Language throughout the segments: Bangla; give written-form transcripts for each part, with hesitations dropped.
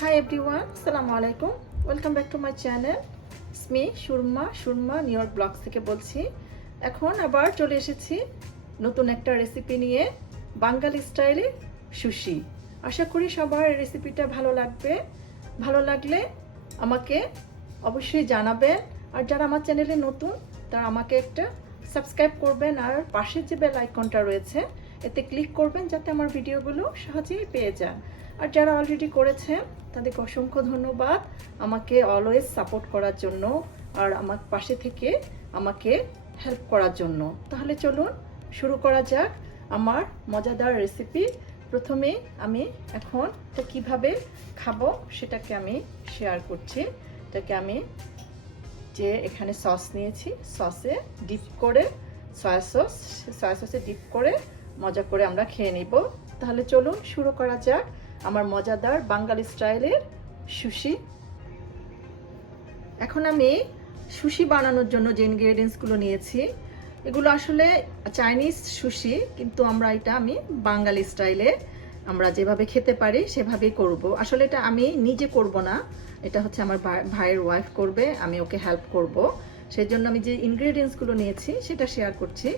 Hi everyone, Assalamu alaikum. Welcome back to my channel. It's me Surma New York blogs থেকে বলছি। এখন আবার চলে এসেছি নতুন একটা রেসিপি নিয়ে, বাঙালি স্টাইলে সুশি। আশা করি সবার এই রেসিপিটা ভালো লাগবে। ভালো লাগলে আমাকে অবশ্যই জানাবেন, আর যারা আমার চ্যানেলে নতুন তারা আমাকে একটা সাবস্ক্রাইব করবেন, আর পাশে যে বেল আইকনটা রয়েছে এতে ক্লিক করবেন যাতে আমার ভিডিওগুলো সহজেই পেয়ে যান। আর যারা অলরেডি করেছেন তাদেরকে অসংখ্য ধন্যবাদ আমাকে অলওয়েজ সাপোর্ট করার জন্য আর আমার পাশে থেকে আমাকে হেল্প করার জন্য। তাহলে চলুন শুরু করা যাক আমার মজাদার রেসিপি। প্রথমে আমি এখন এটা কীভাবে খাবো সেটাকে আমি শেয়ার করছি। এটাকে আমি যে এখানে সস নিয়েছি, সসে ডিপ করে সয়া সসে ডিপ করে মজা করে আমরা খেয়ে নিব। তাহলে চলুন শুরু করা যাক আমার মজাদার বাঙালি স্টাইলের সুশি। এখন আমি সুশি বানানোর জন্য যে ইনগ্রেডিয়েন্টসগুলো নিয়েছি এগুলো আসলে চাইনিজ সুশি, কিন্তু আমি বাঙালি স্টাইলে আমরা যেভাবে খেতে পারি সেভাবেই করব। আসলে এটা আমি নিজে করব না, এটা হচ্ছে আমার ভাইয়ের ওয়াইফ করবে, আমি ওকে হেল্প করব। সেই জন্য আমি যে ইনগ্রেডিয়েন্টসগুলো নিয়েছি সেটা শেয়ার করছি।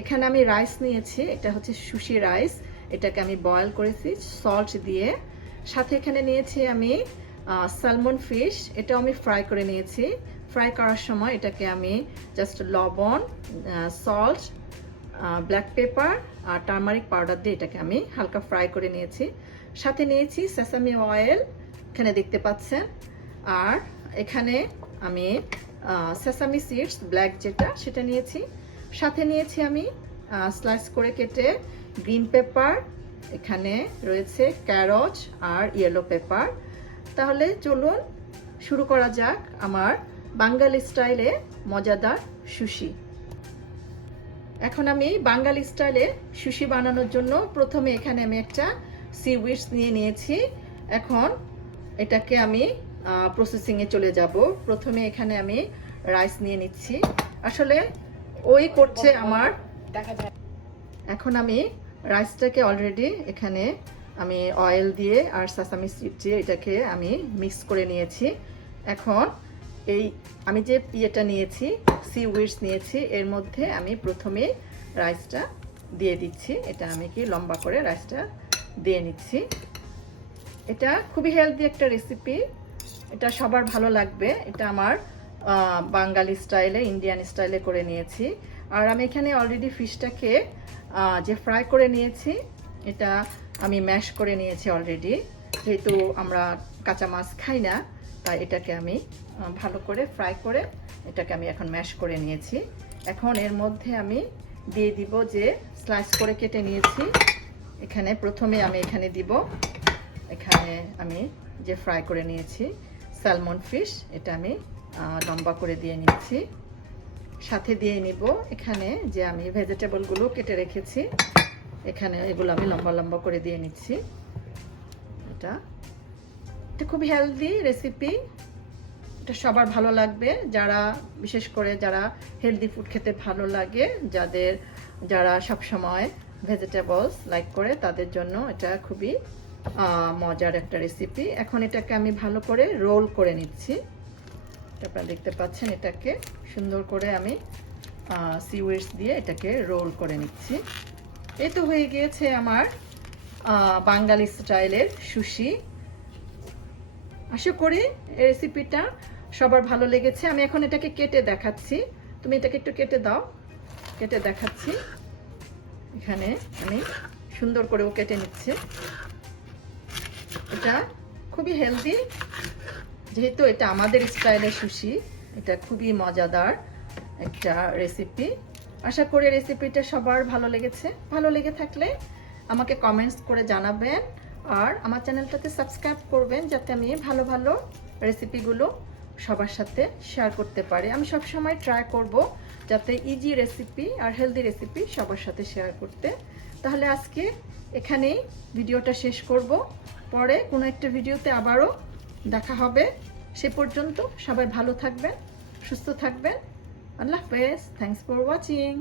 এখানে আমি রাইস নিয়েছি, এটা হচ্ছে সুশি রাইস, এটাকে আমি বয়েল করেছি সল্ট দিয়ে। সাথে এখানে নিয়েছি আমি স্যালমন ফিশ, এটাও আমি ফ্রাই করে নিয়েছি। ফ্রাই করার সময় এটাকে আমি জাস্ট লবণ, সল্ট, ব্ল্যাক পেপার আর টারমারিক পাউডার দিয়ে এটাকে আমি হালকা ফ্রাই করে নিয়েছি। সাথে নিয়েছি সেসামি অয়েল, এখানে দেখতে পাচ্ছেন। আর এখানে আমি সেসামি সিডস ব্ল্যাক যেটা সেটা নিয়েছি। সাথে নিয়েছি আমি স্লাইস করে কেটে গ্রিন পেপার, এখানে রয়েছে ক্যারট আর ইয়েলো পেপার। তাহলে চলুন শুরু করা যাক আমার বাঙালি স্টাইলে মজাদার সুশি। এখন আমি বাঙালি স্টাইলে সুশি বানানোর জন্য প্রথমে এখানে আমি একটা সিউইডস নিয়ে নিয়েছি। এখন এটাকে আমি প্রসেসিংয়ে চলে যাব। প্রথমে এখানে আমি রাইস নিয়ে নিচ্ছি, আসলে ওই করছে আমার দেখা যায়। এখন আমি রাইসটাকে অলরেডি এখানে আমি অয়েল দিয়ে আর সাসামি সিড দিয়ে এটাকে আমি মিক্স করে নিয়েছি। এখন এই আমি যে ইয়েটা নিয়েছি, সিউইডস নিয়েছি, এর মধ্যে আমি প্রথমে রাইসটা দিয়ে দিচ্ছি। এটা আমি লম্বা করে রাইসটা দিয়ে নিচ্ছি। এটা খুবই হেলদি একটা রেসিপি, এটা সবার ভালো লাগবে। এটা আমার বাঙালি স্টাইলে, ইন্ডিয়ান স্টাইলে করে নিয়েছি। আর আমি এখানে অলরেডি ফিশটাকে যে ফ্রাই করে নিয়েছি, এটা আমি ম্যাশ করে নিয়েছি অলরেডি। যেহেতু আমরা কাঁচা মাছ খাই না, তাই এটাকে আমি ভালো করে ফ্রাই করে এটাকে আমি এখন ম্যাশ করে নিয়েছি। এখন এর মধ্যে আমি দিয়ে দিব যে স্লাইস করে কেটে নিয়েছি। এখানে প্রথমে আমি এখানে দিব, এখানে আমি যে ফ্রাই করে নিয়েছি স্যালমন ফিশ, এটা আমি লম্বা করে দিয়ে নিচ্ছি। সাথে দিয়ে নিব এখানে যে আমি ভেজিটেবলগুলো কেটে রেখেছি, এখানে এগুলো আমি লম্বা লম্বা করে দিয়ে নিচ্ছি। এটা খুব হেলদি রেসিপি, এটা সবার ভালো লাগবে, যারা বিশেষ করে যারা হেলদি ফুড খেতে ভালো লাগে, যারা সব সময় ভেজিটেবলস লাইক করে, তাদের জন্য এটা খুবই মজার একটা রেসিপি। এখন এটাকে আমি ভালো করে রোল করে নিচ্ছি। আপনারা দেখতে পাচ্ছেন এটাকে সুন্দর করে আমি সিউইডস দিয়ে এটাকে রোল করে নিচ্ছি। এই তো হয়ে গিয়েছে আমার বাঙালি স্টাইলের সুশি। আশা করি এই রেসিপিটা সবার ভালো লেগেছে। আমি এখন এটাকে কেটে দেখাচ্ছি, তুমি এটাকে একটু কেটে দাও। কেটে দেখাচ্ছি, এখানে আমি সুন্দর করেও কেটে নিচ্ছি। এটা খুবই হেলদি, যেহেতু এটা আমাদের স্টাইলের সুশি, এটা খুবই মজাদার একটা রেসিপি। আশা করি রেসিপিটা সবার ভালো লেগেছে। ভালো লেগে থাকলে আমাকে কমেন্টস করে জানাবেন, আর আমার চ্যানেলটাকে সাবস্ক্রাইব করবেন যাতে আমি ভালো ভালো রেসিপিগুলো সবার সাথে শেয়ার করতে পারি। আমি সবসময় ট্রাই করব যাতে ইজি রেসিপি আর হেলদি রেসিপি সবার সাথে শেয়ার করতে। তাহলে আজকে এখানেই ভিডিওটা শেষ করব, পরে কোনো একটা ভিডিওতে আবারও দেখা হবে। সে পর্যন্ত সবাই ভালো থাকবেন, সুস্থ থাকবেন। আল্লাহ হাফেজ। Thanks for watching.